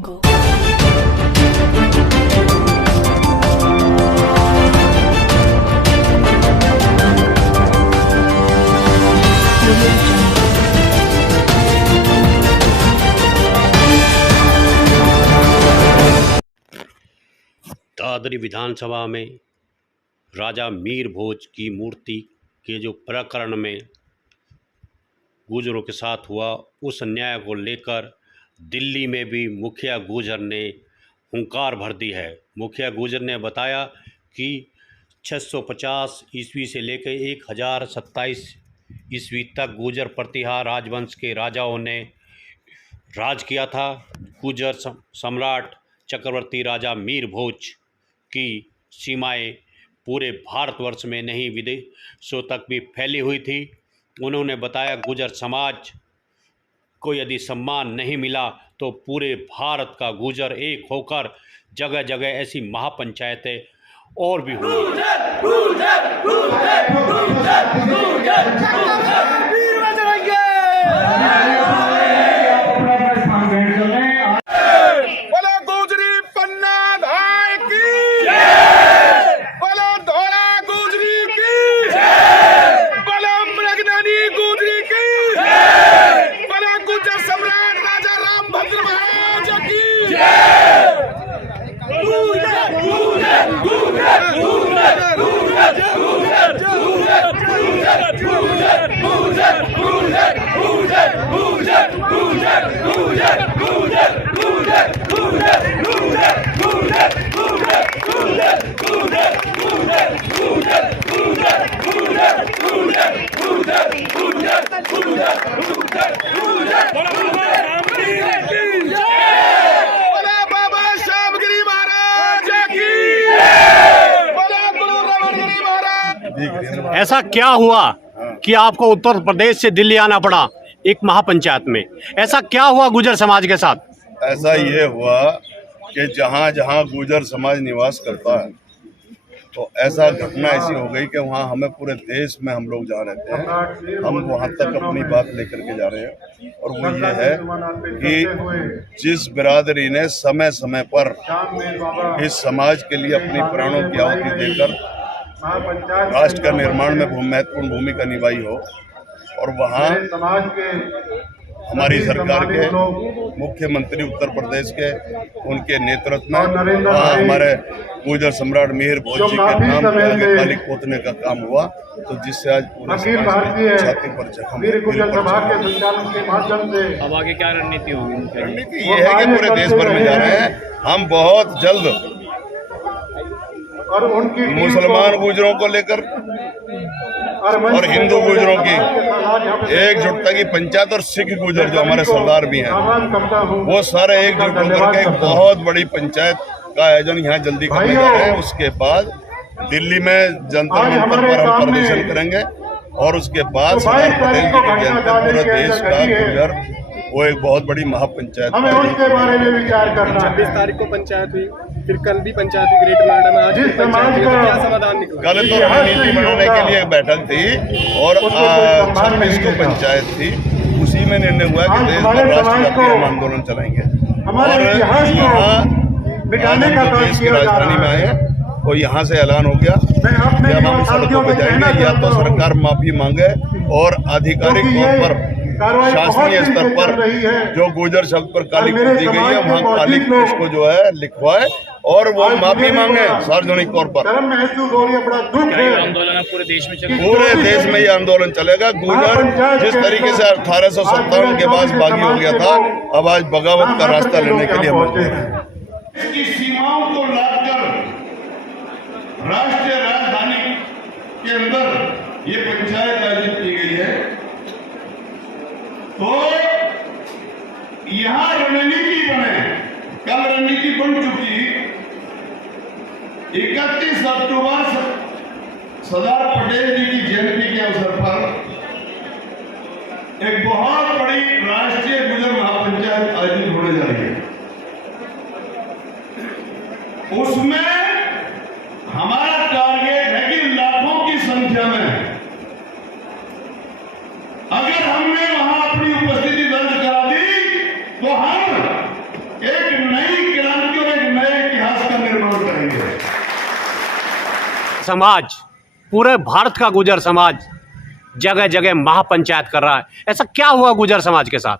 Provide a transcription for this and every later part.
Go. Dadri विधानसभा में राजा मीर भोज की मूर्ति के जो प्रकरण में गुर्जरों के साथ हुआ, उस अन्याय को लेकर दिल्ली में भी मुखिया गुर्जर ने हुंकार भर दी है। मुखिया गुर्जर ने बताया कि 650 ईस्वी से लेकर 1027 ईस्वी तक गुर्जर प्रतिहार राजवंश के राजाओं ने राज किया था। गुर्जर सम्राट चक्रवर्ती राजा मीर भोज की सीमाएं पूरे भारतवर्ष में नहीं विदेशों तक भी फैली हुई थी। उन्होंने बताया गुर्जर समाज को यदि सम्मान नहीं मिला तो पूरे भारत का गुर्जर एक होकर जगह जगह ऐसी महापंचायतें और भी हुई। ऐसा क्या हुआ कि आपको उत्तर प्रदेश से दिल्ली आना पड़ा एक महापंचायत में? ऐसा क्या हुआ गुर्जर समाज के साथ? ऐसा ये हुआ कि जहाँ जहाँ गुर्जर समाज निवास करता है तो ऐसा घटना ऐसी हो गई कि वहाँ हमें पूरे देश में हम लोग जहाँ रहते हैं हम वहाँ तक अपनी बात लेकर के जा रहे हैं। और वो ये है कि जिस बिरादरी ने समय समय पर इस समाज के लिए अपनी प्राणों की आहुति देकर राष्ट्र का निर्माण में महत्वपूर्ण भूमिका निभाई हो, और वहाँ हमारी सरकार के मुख्यमंत्री उत्तर प्रदेश के उनके नेतृत्व में वहाँ हमारे गुर्जर सम्राट मीर भोज जी के नाम पे आगे कालिक पोतने का काम हुआ, तो जिससे आज पूरे समाज में छाती पर जख्म। अब आगे क्या रणनीति होगी? रणनीति ये है कि पूरे देश भर में जा रहे हैं हम बहुत जल्द मुसलमान गुर्जरों को लेकर और हिंदू गुर्जरों की एकजुटता की पंचायत, और सिख गुर्जर जो हमारे सरदार भी हैं वो सारे एकजुट होकर के एक बहुत बड़ी पंचायत का आयोजन यहाँ जल्दी करने जा रहे हैं। उसके बाद दिल्ली में जंतर मंतर पर हम प्रदर्शन करेंगे और उसके बाद सरदार पटेल जी की जयंती पूरे देश का गुर्जर वो एक बहुत बड़ी महापंचायत हमें उसके बारे में विचार करना। 26 तारीख को पंचायत हुई, फिर कल भी पंचायत हुई ग्रेटर नोएडा में। आज पंचायत का क्या समाधान निकला? कल तो रणनीति बनाने के लिए बैठक थी और 26 को पंचायत थी, उसी में निर्णय हुआ कि देश भर राष्ट्रव्यापी हम आंदोलन चलाएंगे। और यहाँ देश की राजधानी में आए हैं और यहाँ से ऐलान हो गया कि अब हम सड़कों पर जाएंगे, या तो सरकार माफी मांगे और आधिकारिक तौर पर शासकीय स्तर पर जो गुर्जर शब्द पर कालिक दी गई है वहाँ कालिक उसको जो है लिखवाए और वो माफी मांगे सार्वजनिक तौर पर। आंदोलन पूरे देश में चलेगा? पूरे देश में ये आंदोलन चलेगा। गुर्जर जिस तरीके से 1857 के बाद बागी हो गया था, अब आज बगावत का रास्ता लेने के लिए मजबूर है। इसकी सीमाओं को लादकर राष्ट्रीय राजधानी के अंदर ये पंचायत आयोजित की गई है, तो यहां रणनीति बने। कल रणनीति बन चुकी। 31 अक्टूबर सरदार पटेल जी की जयंती के अवसर पर एक बहुत बड़ी राष्ट्रीय गुर्जर महापंचायत आयोजित होने जा रही है। उसमें हमारा टारगेट है कि लाखों की संख्या में अगर हमने वहां अपनी उपस्थिति दर्ज करा दी तो हम एक समाज, पूरे भारत का गुर्जर समाज जगह जगह महापंचायत कर रहा है, ऐसा क्या हुआ गुर्जर समाज के साथ?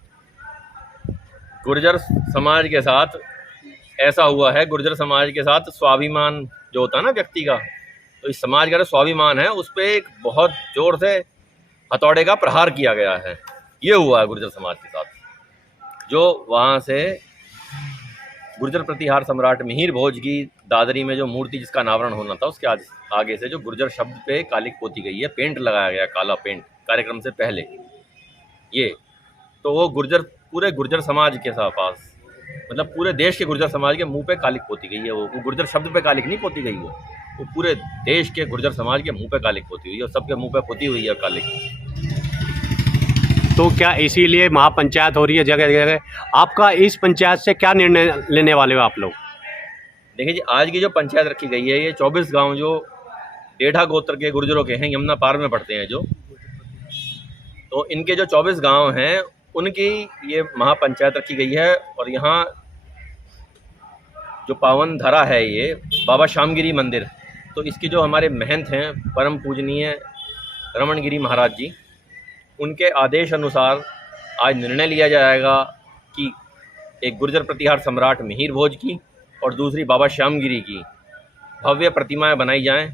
गुर्जर समाज के साथ ऐसा हुआ है, गुर्जर समाज के साथ स्वाभिमान जो होता है ना व्यक्ति का, तो इस समाज का जो स्वाभिमान है उस पर एक बहुत जोर से हथौड़े का प्रहार किया गया है। ये हुआ है गुर्जर समाज के साथ। जो वहाँ से गुर्जर प्रतिहार सम्राट मिहिर भोज की दादरी में जो मूर्ति जिसका अनावरण होना था, उसके आगे से जो गुर्जर शब्द पे कालिक पोती गई है, पेंट लगाया गया, काला पेंट कार्यक्रम से पहले, ये तो वो गुर्जर पूरे गुर्जर समाज के पास, मतलब पूरे देश के गुर्जर समाज के मुंह पे कालिक पोती गई है। वो गुर्जर शब्द पे कालिक नहीं पोती गई, वो पूरे देश के गुर्जर समाज के मुंह पे कालिक पोती हुई है और सबके मुंह पे पोती हुई है कालिक। तो क्या इसीलिए महापंचायत हो रही है जगह जगह? आपका इस पंचायत से क्या निर्णय लेने वाले हो आप लोग? देखिए जी, आज की जो पंचायत रखी गई है, ये 24 गांव जो टेढ़ा गोत्र के गुर्जरों के हैं, यमुना पार में पड़ते हैं जो, तो इनके जो 24 गांव हैं उनकी ये महापंचायत रखी गई है। और यहाँ जो पावन धरा है ये बाबा श्यामगिरी मंदिर, तो इसके जो हमारे महंत हैं परम पूजनीय रमणगिरी महाराज जी, उनके आदेश अनुसार आज निर्णय लिया जाएगा कि एक गुर्जर प्रतिहार सम्राट मिहिर भोज की और दूसरी बाबा श्यामगिरी की भव्य प्रतिमाएं बनाई जाएं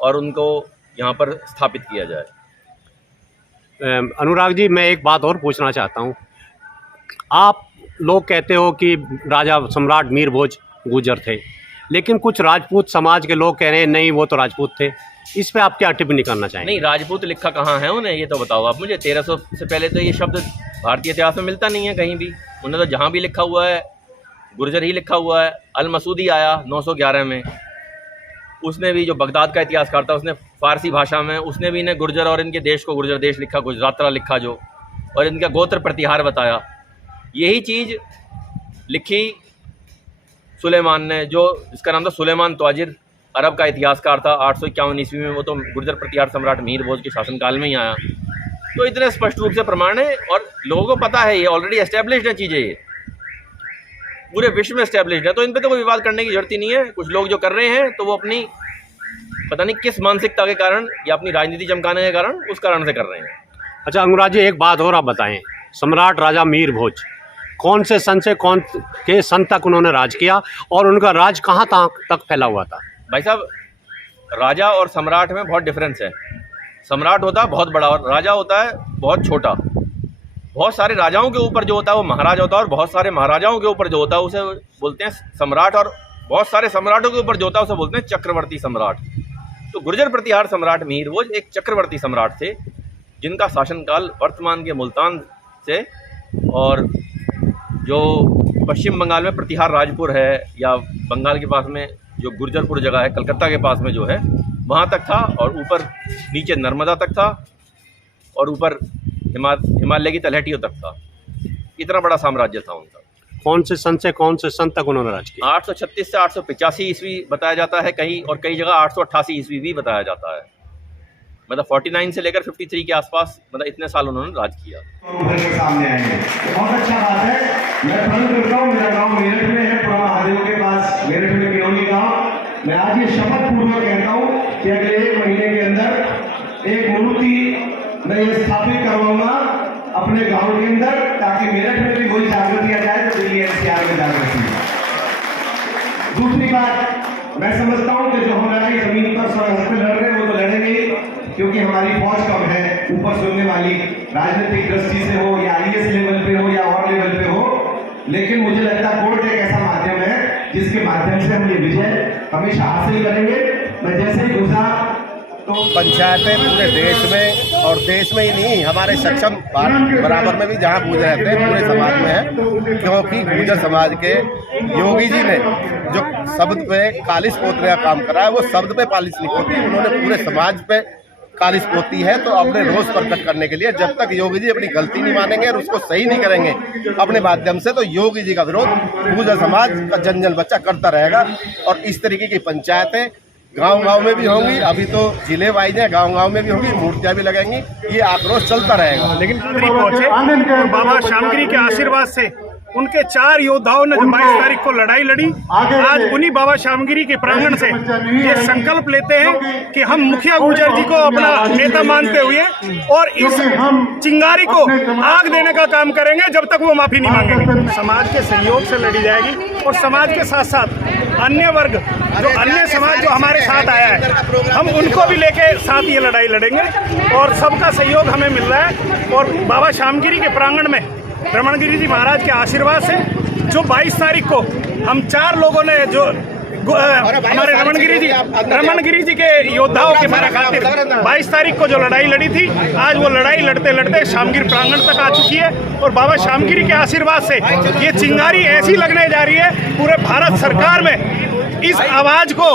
और उनको यहाँ पर स्थापित किया जाए। अनुराग जी, मैं एक बात और पूछना चाहता हूँ। आप लोग कहते हो कि राजा सम्राट मिहिर भोज गुर्जर थे, लेकिन कुछ राजपूत समाज के लोग कह रहे हैं नहीं वो तो राजपूत थे, इस पे आप क्या टिप्पणी करना चाहेंगे? नहीं, राजपूत लिखा कहाँ है उन्हें, ये तो बताओ आप मुझे। 1300 से पहले तो ये शब्द भारतीय इतिहास में मिलता नहीं है कहीं भी। उन्हें तो जहाँ भी लिखा हुआ है गुर्जर ही लिखा हुआ है। अल मसूदी आया 911 में, उसने भी, जो बगदाद का इतिहासकार था, उसने फारसी भाषा में उसने भी इन्हें गुर्जर और इनके देश को गुर्जर देश लिखा, गुजरातरा लिखा जो, और इनका गोत्र प्रतिहार बताया। यही चीज़ लिखी सुलेमान ने, जो जिसका नाम था सुलेमान त्वाजिर, अरब का इतिहासकार था, 851 ईस्वी में। वो तो गुर्जर प्रतिहार सम्राट मिहिर भोज के शासनकाल में ही आया। तो इतने स्पष्ट रूप से प्रमाण है और लोगों को पता है, ये ऑलरेडी एस्टेब्लिश्ड है चीज़ें, ये पूरे विश्व में एस्टेब्लिश्ड है। तो इन पर तो कोई विवाद करने की जरूरत ही नहीं है। कुछ लोग जो कर रहे हैं तो वो अपनी पता नहीं किस मानसिकता के कारण या अपनी राजनीति चमकाने के कारण, उस कारण से कर रहे हैं। अच्छा अनुराग जी, एक बात और आप बताएं, सम्राट राजा मिहिर भोज कौन से सन से कौन के सन तक उन्होंने राज किया और उनका राज कहाँ तक फैला हुआ था? भाई साहब, राजा और सम्राट में बहुत डिफरेंस है। सम्राट होता है बहुत बड़ा और राजा होता है बहुत छोटा। बहुत सारे राजाओं के ऊपर जो होता है वो महाराज होता है, और बहुत सारे महाराजाओं के ऊपर जो होता है उसे बोलते हैं सम्राट, और बहुत सारे सम्राटों के ऊपर जो होता है उसे बोलते हैं चक्रवर्ती सम्राट। तो गुर्जर प्रतिहार सम्राट मिहिर भोज एक चक्रवर्ती सम्राट थे, जिनका शासनकाल वर्तमान के मुल्तान से और जो पश्चिम बंगाल में प्रतिहार राजपुर है, या बंगाल के पास में जो गुर्जरपुर जगह है कलकत्ता के पास में जो है, वहाँ तक था, और ऊपर नीचे नर्मदा तक था, और ऊपर हिमालय की तलहटियों तक था। इतना बड़ा साम्राज्य था उनका। कौन से सन से कौन से सन तक उन्होंने राज किया? 836 से 885 ईस्वी बताया जाता है कहीं, और कई जगह 888 ईस्वी भी बताया जाता है। मतलब 49 से लेकर 53 के आसपास, मतलब इतने साल उन्होंने राज किया। सामने आएंगे, बहुत अच्छा बात है। मैं प्रण करता हूँ, मेरा गांव मेरठ में है, पुरा महादेव के पास, मेरठ में किनौली गांव। मैं आज ये शपथ पूर्वक कहता हूँ कि अगले 1 महीने के अंदर एक मूर्ति मैं ये स्थापित करवाऊंगा अपने गांव के अंदर, ताकि मेरठ में भी कोई जागृति आ जाए तो दिल्ली एनसीआर में जागृति। दूसरी बात, मैं समझता हूँ कि जो हम लड़ाई जमीन पर स्वयं लड़ रहे हैं वो तो लड़ेंगे ही, क्योंकि हमारी फौज कम है ऊपर सुनने वाली, राजनीतिक दृष्टि से हो या आईएएस लेवल पे हो या और लेवल पे हो। लेकिन मुझे लगता है कोर्ट एक ऐसा माध्यम है जिसके माध्यम से हम ये विजय हमेशा हासिल करेंगे। मैं जैसे ही घुसा तो पंचायतें पूरे देश में, और देश में ही नहीं, हमारे सक्षम भारत बराबर में भी जहाँ गुर्जर रहते हैं पूरे समाज में है। क्योंकि गुर्जर समाज के योगी जी ने जो शब्द पे कालिस पोतने का काम करा है, वो शब्द पे पालिश नहीं होती, उन्होंने पूरे समाज पे कालिस पोती है। तो अपने रोष प्रकट करने के लिए जब तक योगी जी अपनी गलती नहीं मानेंगे और उसको सही नहीं करेंगे अपने माध्यम से, तो योगी जी का विरोध गुर्जर समाज का जन जन बच्चा करता रहेगा। और इस तरीके की पंचायतें गांव-गांव में भी होंगी। अभी तो जिले वाइज है, गांव-गांव में भी होंगी, मूर्तियां भी लगेंगी, ये आक्रोश चलता रहेगा। लेकिन पहुंचे बाबा श्यामगिरी के आशीर्वाद से उनके 4 योद्धाओं ने जो 22 तारीख को लड़ाई लड़ी, आज उन्हीं बाबा श्यामगिरी के प्रांगण से ये संकल्प लेते हैं कि हम मुखिया गुर्जर जी को अपना नेता मानते हुए और इस चिंगारी को आग देने का काम करेंगे जब तक वो माफी नहीं मांगेंगे। समाज के सहयोग से लड़ी जाएगी और समाज के साथ साथ अन्य वर्ग जो अन्य समाज जो हमारे साथ आया है, हम उनको भी लेके साथ ये लड़ाई लड़ेंगे और सबका सहयोग हमें मिल रहा है। और बाबा श्यामगिरी के प्रांगण में रमणगिरी जी महाराज के आशीर्वाद से जो 22 तारीख को हम 4 लोगों ने जो हमारे रमणगिरी जी के योद्धाओं के मारा खातिर 22 तारीख को जो लड़ाई लड़ी थी, आज वो लड़ाई लड़ते लड़ते श्यामगिरी प्रांगण तक आ चुकी है और बाबा श्यामगिरी के आशीर्वाद से ये चिंगारी ऐसी लगने जा रही है पूरे भारत सरकार में इस आवाज को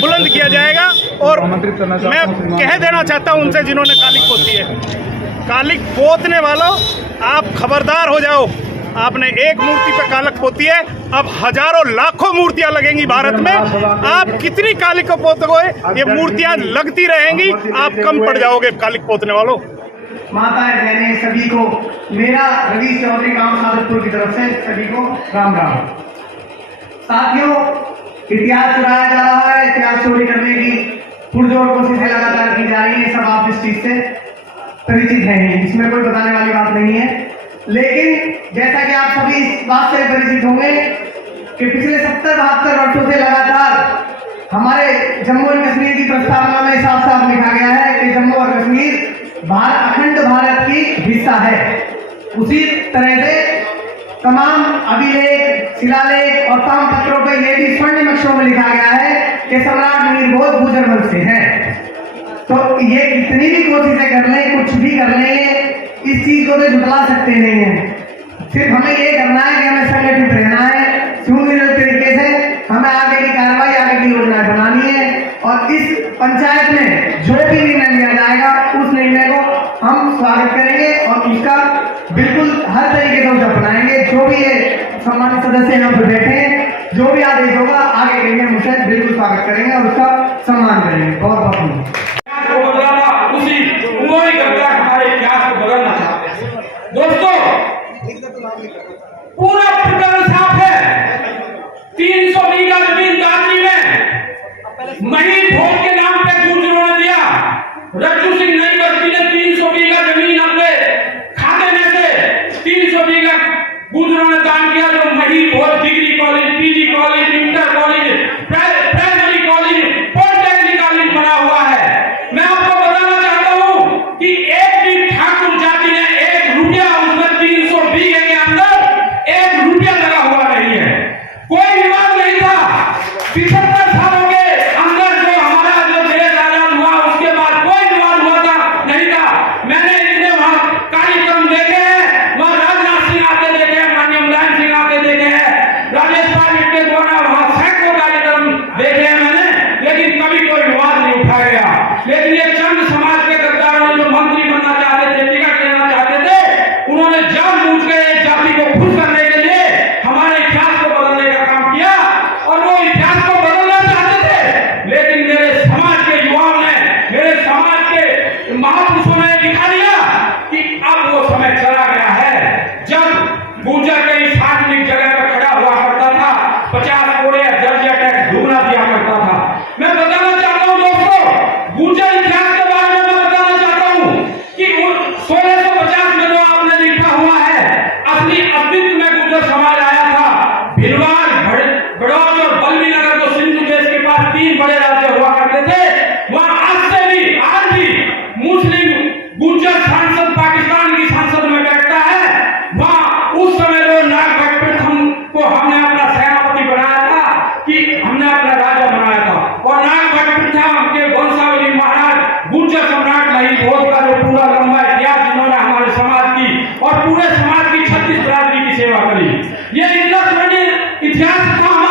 बुलंद किया जाएगा। और मैं कह देना चाहता हूं उनसे जिन्होंने कालिक पोती है, कालिक पोतने वालों आप खबरदार हो जाओ। आपने एक मूर्ति पे कालिक पोती है, अब हजारों लाखों मूर्तियां लगेंगी भारत में। आप कितनी कालिक को पोतोगे, ये मूर्तियां लगती रहेंगी, आप कम पड़ जाओगे कालिक पोतने वालों। माताएं बहनें सभी को मेरा रवि चौधरी गांव सादतपुर की तरफ से सभी को राम राम। साथियों, इतिहास चुराया जा रहा है, इतिहास चोरी करने की पुरजोर कोशिशें लगातार की जा रही है। सब आप इस चीज से परिचित हैं, इसमें कोई बताने वाली बात नहीं है। लेकिन जैसा कि आप सभी इस बात से परिचित होंगे कि पिछले 70-72 वर्षों से लगातार हमारे जम्मू और कश्मीर की प्रस्तावना में साफ साफ लिखा गया है कि जम्मू और कश्मीर अखंड भारत की हिस्सा है। उसी तरह से तमाम अभिलेख, शिलालेख और तामपत्रों पर यह भी स्वर्णिम अक्षरों में लिखा गया है कि सम्राट मीर भोज गुर्जर वंश से है। तो ये कितनी भी कोशिशें कर लें, कुछ भी कर लें, इस चीज को तो झुटला सकते नहीं है। सिर्फ हमें ये करना है कि हमें संगठित रहना है, सुनियोजित तरीके से हमें आगे की कार्रवाई, आगे की योजनाएं बनानी है और इस पंचायत में जो भी निर्णय लिया जाएगा उस निर्णय को हम स्वागत करेंगे और उसका बिल्कुल हर तरीके से उसे अपनाएंगे। जो भी ये सम्मानित सदस्य यहाँ पर बैठे हैं, जो भी आदेश होगा आगे के लिए हम उसे बिल्कुल स्वागत करेंगे और उसका सम्मान करेंगे। बहुत बहुत धन्यवाद। उसी उमरी करके हमारे इतिहास को बदलना चाहते हैं। दोस्तों, पूरा प्रकरण साफ है। 300 बीघा जमीन दादरी में महीन भोज के नाम पे गुर्जरों ने दिया। रज्जू सिंह नई बस्ती ने 300 बीघा जमीन अपने खाते में से 300 बीघा गुर्जरों ने दान किया। जो महीन भोज degree college, PG college, inter college, primary college, polytechnic college बना हुआ है। मैं आपको बताना चाहता हूं कि एक भी ठाकुर जाति ने 1 रुपया उसमें 300 बीघे के अंदर 1 रुपया लगा हुआ नहीं है। कोई विवाद नहीं था। 75 सालों के अंदर जो हमारा जो देश आजाद हुआ उसके बाद कोई विवाद हुआ था नहीं था। मैंने इतने वहां कार्यक्रम देखे हैं, वहां राजनाथ सिंह आते देखे हैं, माननीय मुलायम सिंह आते देखे हैं, राजेश पाटिल के द्वारा वहां सैकड़ों कार्यक्रम देखे हैं मैंने, लेकिन कभी कोई विवाद नहीं उठाया गया। लेकिन ये चंद समाज के गद्दारों ने जो मंत्री बनना चाहते थे, टिकट लेना चाहते थे, उन्होंने जानबूझ के जाति को खुश करने के लिए हमारे इतिहास को बदलने का काम किया और वो इतिहास को बदलना चाहते थे। लेकिन मेरे समाज के युवाओं ने, मेरे समाज के महापुरुषों ने दिखा दिया कि अब वो समय चला गया है जब गुर्जर कहीं सार्वजनिक जगह पर खड़ा हुआ करता था, 50 कोड़े दर्जा टैक्स दुगना दिया करता था। मैं बताना चाहता हूं दोस्तों, गुर्जर इतिहास के बारे में मैं बताना चाहता हूं कि 1650 में जो आपने लिखा हुआ है, असली अस्तित्व में गुर्जर समाज आया था। भिलवाड़, बड़ौद और बल्लभी नगर जो सिंधु देश के पास 3 बड़े राज्य हुआ करते थे, वहां आज भी मुस्लिम गुर्जर सांसद पाकिस्तान की संसद में बैठता है। वहां उस समय जो नाग भट्ट को हमने अपना सेनापति बनाया था कि हमने अपना राजा बनाया था और नाग भट्ट के वंशावली महाराज गुर्जर सम्राट महीन भोज का जो पूरा लंबा इतिहास जिन्होंने हमारे समाज की और पूरे समाज की 36 बिरादरी की सेवा करी, ये इतना इतिहास था।